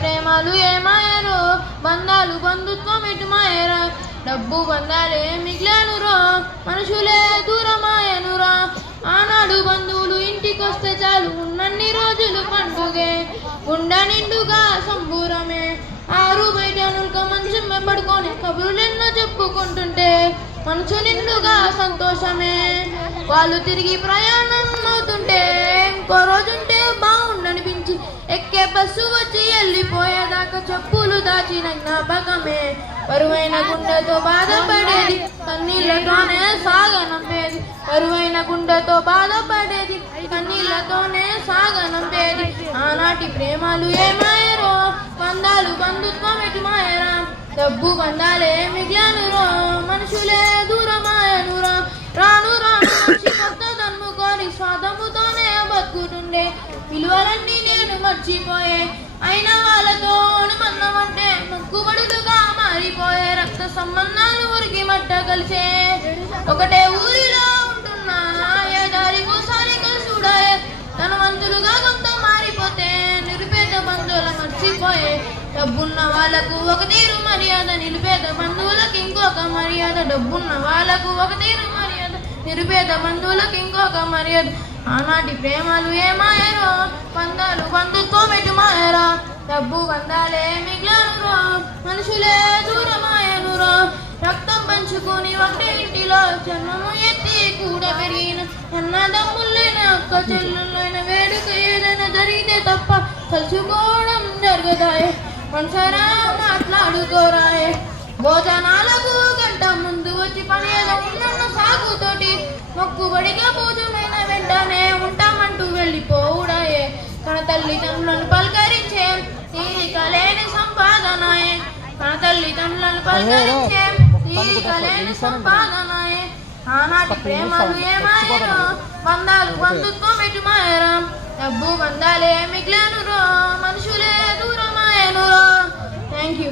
ప్రేమలు ఏమాయరో, బంధాలు బంధుత్వం ఎటుమాయరా, డబ్బు బంధాలే మిగిలానురా, మనుషులే దూరమాయనురా. ఆనాడు బంధువులు ఇంటికొస్తే చాలు ఉన్నన్ని రోజులు పండుగే, గుండె నిండుగా సంబూరమే. ఆరు బయట నుల్క మంచం వెంబడుకొని కబుర్లెన్నో చెప్పుకుంటుంటే మనసు నిండుగా సంతోషమే. వాళ్ళు తిరిగి ప్రయాణం అవుతుంటే ఇంకో రోజుంటే బాగుండనిపించి ఎక్కే బస్సు వచ్చి వెళ్ళిపోయేదాకా చెప్పులు దాచిన జ్ఞాపకమే. బరువైన గుండెతో బాధపడేది కన్నీళ్లతోనే సాగనంపేది, బరువైన గుండెతో బాధపడేది కన్నీళ్లతోనే సాగనంపేది. ఆనాటి ప్రేమలు ఏమాయరో, బంధాలు బంధుత్వం ఎటుమాయరా, డబ్బు బంధాలే మిగిలానురో, మనుషులే దూరమాయనురా. రాను రాను మనిషి కొత్త దన్నుకొని స్వాదముతోనే బతుకుతుండే, విలువలన్నీ నేను మర్చిపోయే. అయిన వాళ్ళతో అనుబంధం అంటే మొక్కుబడులుగా మారిపోయే, రక్త సంబంధాలు ఊరికి మట్ట కలిసే. ఒకటే ఊరిలో ఉంటున్నా ఏ దారి ఓసారి చూడాయే, ధనవంతులుగా కొంత మారిపోతే నిరుపేద బంధువుల మర్చిపోయే. డబ్బున్న వాళ్ళకు ఒక తీరు మర్యాద, నిరుపేద బంధువులకు ఇంకొక మర్యాద. డబ్బున్న వాళ్ళకు ఒక తీరు మర్యాద, నిరుపేద బంధువులకు ఇంకొక మర్యాద. ఆనాటి ప్రేమలు ఏమాయరో, బంధాలు బంధుత్వం ఎటుమాయరా, డబ్బు బంధాలే మిగిలానురో, మనుషులే దూరమాయనురో. రక్తం పంచుకొని ఒకటే ఇంటిలో జన్మము ఎత్తి కూడా పెరిగిన అన్నదమ్ములైన అక్క చెల్లులైన వేడుక ఏదైనా జరిగితే తప్ప కలుసుకోవడం జరగదాయే, మనసారా మాట్లాడుకోరాయే. భోజనాలకు గంట ముందు వచ్చి పని ఏదో ఉన్న సాగుతోటి మొక్కుబడిగా భోజనమైన వెంటనే ఉంటామంటూ వెళ్ళిపోవుడాయే. తన తల్లిదండ్రులను పలకరించే తీరిక లేని సంపాదనాయే, తన తల్లిదండ్రులను పలకరించే తీరిక లేని సంపాదనాయే. ఆనాటి ప్రేమలు ఏమాయరో, బంధాలు బంధుత్వం ఎటుమాయరా, డబ్బు బంధాలే మిగిలానురో, మనుషులే దూరమాయనురో. Thank you.